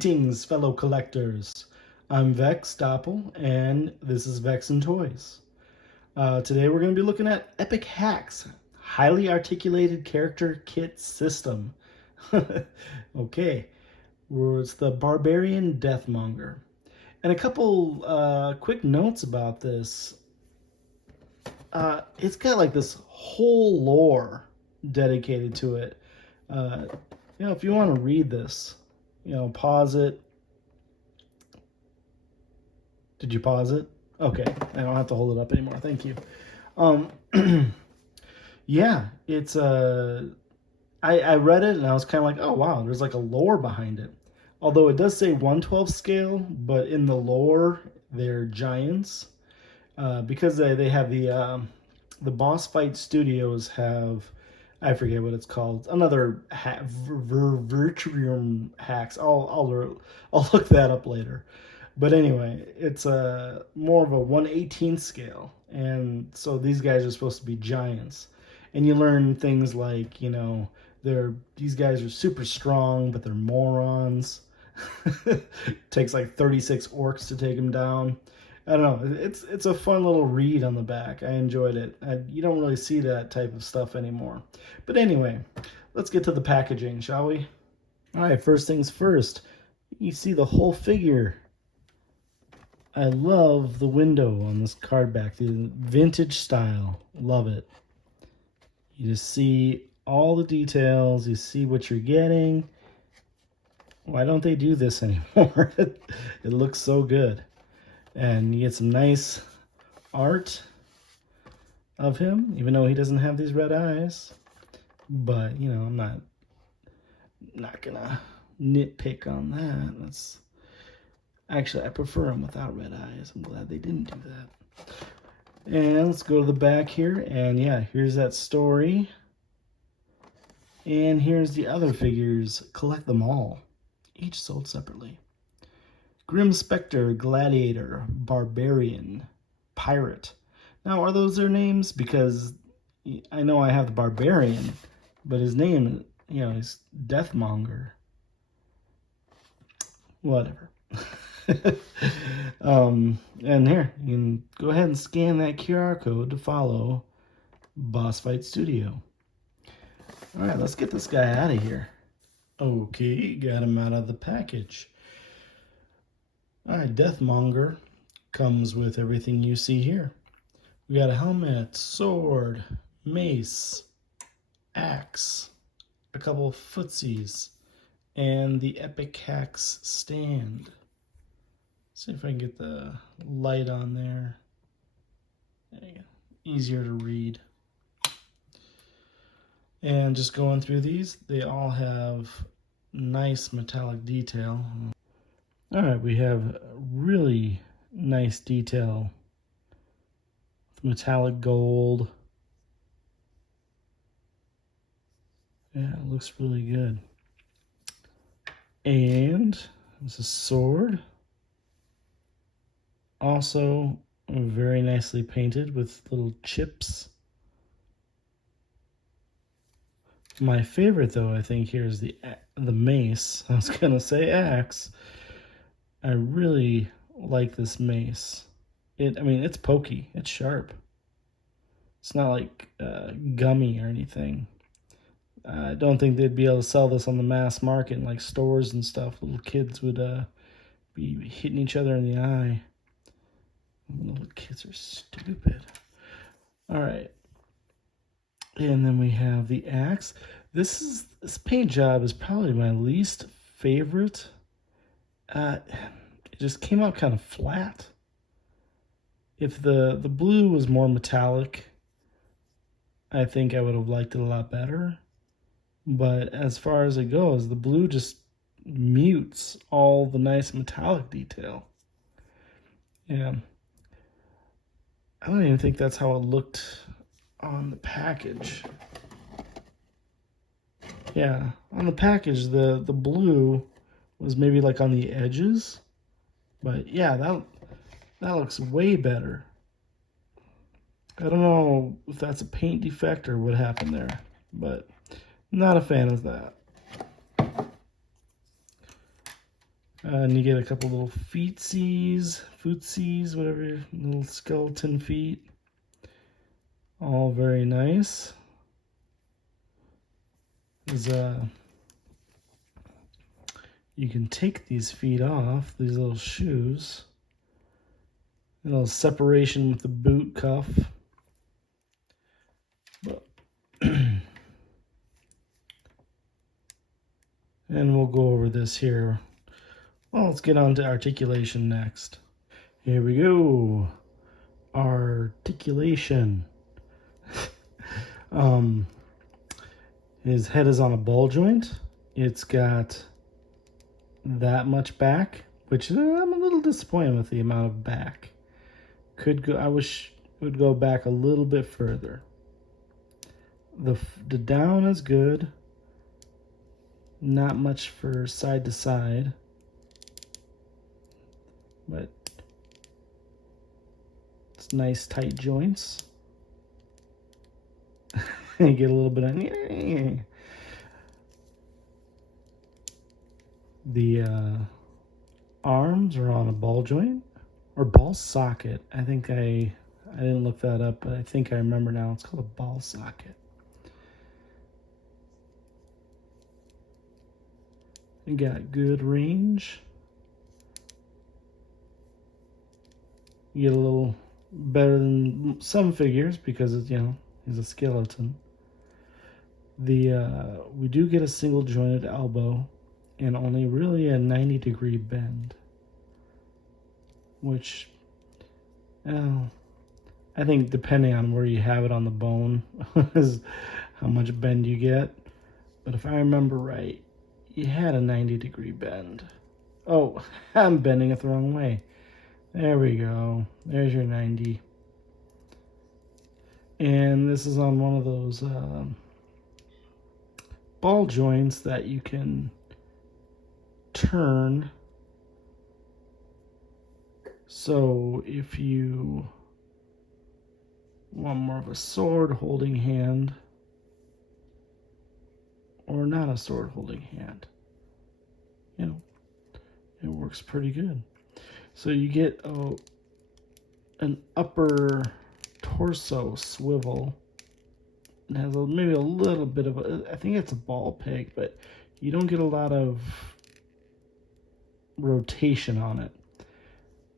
Greetings, fellow collectors. I'm Vex Doppel, and this is Vex and Toys. Today we're going to be looking at H.A.C.K.S, Highly Articulated Character Kit System. Okay, it's the Barbarian Monger. And a couple quick notes about this. It's got like this whole lore dedicated to it. If you want to read this, pause it. Did you pause it? Okay, I don't have to hold it up anymore. Thank you. Yeah, it's I read it and I was kind of like, oh wow, there's like a lore behind it. Although it does say 1/12 scale, but in the lore they're giants because they have the boss fight studios have, I forget what it's called, another Virtuum hacks. I'll look that up later. But anyway, it's more of a 1/18 scale, and so these guys are supposed to be giants. And you learn things like, these guys are super strong, but they're morons. Takes like 36 orcs to take them down. I don't know. It's a fun little read on the back. I enjoyed it. You don't really see that type of stuff anymore. But anyway, let's get to the packaging, shall we? All right, first things first. You see the whole figure. I love the window on this card back, the vintage style. Love it. You just see all the details. You see what you're getting. Why don't they do this anymore? It looks so good. And you get some nice art of him, even though he doesn't have these red eyes. But, I'm not gonna nitpick on that. Actually, I prefer them without red eyes. I'm glad they didn't do that. And let's go to the back here. And yeah, here's that story. And here's the other figures. Collect them all. Each sold separately. Grim Spectre, Gladiator, Barbarian, Pirate. Now, are those their names? Because I know I have the Barbarian, but his name, is Monger. Whatever. And here, you can go ahead and scan that QR code to follow Boss Fight Studio. All right, let's get this guy out of here. Okay, got him out of the package. All right, Deathmonger comes with everything you see here. We got a helmet, sword, mace, axe, a couple of footsies, and the H.A.C.K.S stand. See if I can get the light on there. There you go. Easier to read. And just going through these, they all have nice metallic detail. All right, we have really nice detail. Metallic gold. Yeah, it looks really good. And there's a sword. Also very nicely painted with little chips. My favorite, though, I think here is the mace. I was going to say axe. I really like this mace. It's pokey. It's sharp. It's not like gummy or anything. I don't think they'd be able to sell this on the mass market in like stores and stuff. Little kids would be hitting each other in the eye. Little kids are stupid. All right. And then we have the axe. This paint job is probably my least favorite. It just came out kind of flat. If the blue was more metallic, I think I would have liked it a lot better. But as far as it goes, the blue just mutes all the nice metallic detail. Yeah. I don't even think that's how it looked on the package. Yeah, on the package, the blue was maybe like on the edges. But yeah, that looks way better. I don't know if that's a paint defect or what happened there, but not a fan of that. And you get a couple little footsies, whatever, little skeleton feet. All very nice. You can take these feet off, these little shoes. A little separation with the boot cuff. And we'll go over this here. Well, let's get on to articulation next. Here we go. Articulation. His head is on a ball joint. It's got that much back, which I'm a little disappointed with the amount of back. I wish it would go back a little bit further. The down is good. Not much for side to side, but it's nice tight joints. You get a little bit of the arms are on a ball joint or ball socket. I think I didn't look that up, but I think I remember now. It's called a ball socket. You got good range. You get a little better than some figures because it's, he's a skeleton. We do get a single jointed elbow and only really a 90-degree bend, which I think depending on where you have it on the bone is how much bend you get. But if I remember right, you had a 90-degree bend. Oh, I'm bending it the wrong way. There we go. There's your 90. And this is on one of those ball joints that you can turn. So if you want more of a sword holding hand, or not a sword holding hand, it works pretty good. So you get an upper torso swivel. It has maybe a little bit of I think it's a ball peg, but you don't get a lot of rotation on it.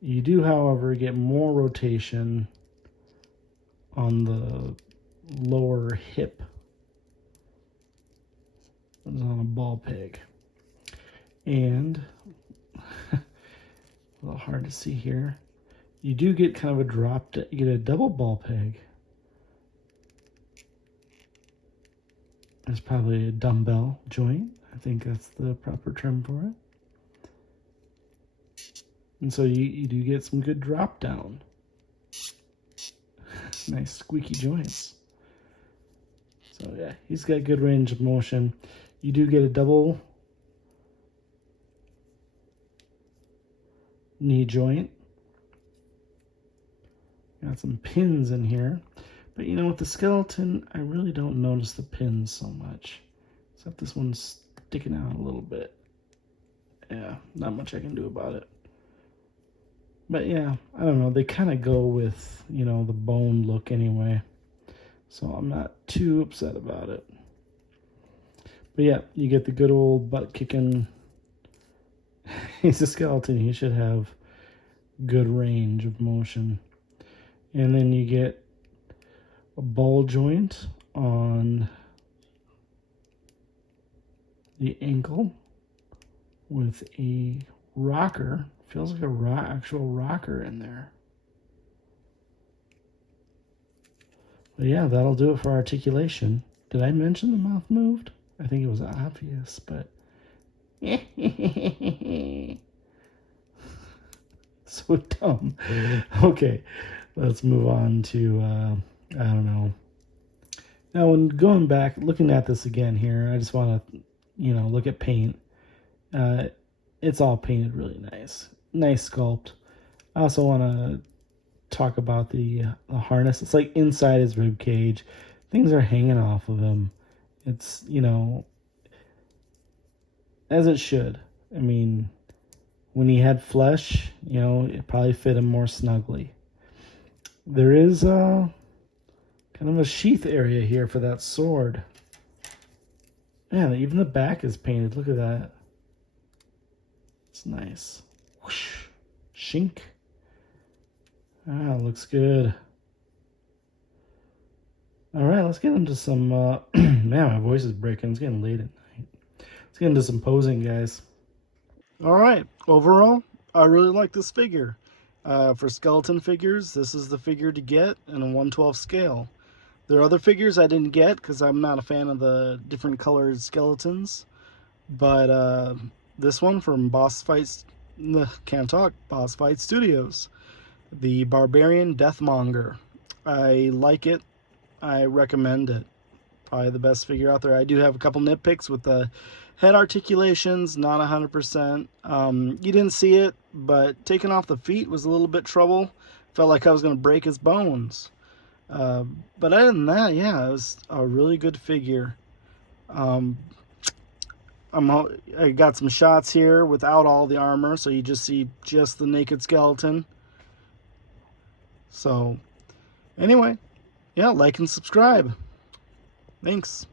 You do, however, get more rotation on the lower hip. It's on a ball peg. And a little hard to see here. You do get kind of a drop. You get a double ball peg. It's probably a dumbbell joint. I think that's the proper term for it. And so you do get some good drop down. Nice squeaky joints. So yeah, he's got good range of motion. You do get a double knee joint. Got some pins in here. But with the skeleton, I really don't notice the pins so much. Except this one's sticking out a little bit. Yeah, not much I can do about it. But yeah, I don't know. They kind of go with, the bone look anyway. So I'm not too upset about it. But yeah, you get the good old butt kicking. He's a skeleton. He should have good range of motion. And then you get a ball joint on the ankle with a rocker. Feels like a actual rocker in there. But yeah, that'll do it for articulation. Did I mention the mouth moved? I think it was obvious, but so dumb. Okay, let's move on to I don't know. Now, when going back, looking at this again here, I just want to, look at paint. It's all painted really nice. Nice sculpt. I also want to talk about the harness. It's like inside his rib cage. Things are hanging off of him. It's, as it should. I mean, when he had flesh, it probably fit him more snugly. There is kind of a sheath area here for that sword. Man, even the back is painted. Look at that. It's nice. Whoosh. Shink. Ah, looks good. All right, let's get into some. Man, my voice is breaking. It's getting late at night. Let's get into some posing, guys. All right, overall, I really like this figure. For skeleton figures, this is the figure to get in a 1/12 scale. There are other figures I didn't get because I'm not a fan of the different colored skeletons. But this one from Boss Fight Studios, the Barbarian Monger. I like it. I recommend it. Probably the best figure out there. I do have a couple nitpicks with the head articulations, not 100%. You didn't see it, but taking off the feet was a little bit trouble. Felt like I was going to break his bones. But other than that, yeah, it was a really good figure. I got some shots here without all the armor, so you just see just the naked skeleton. So, anyway, yeah, like and subscribe. Thanks.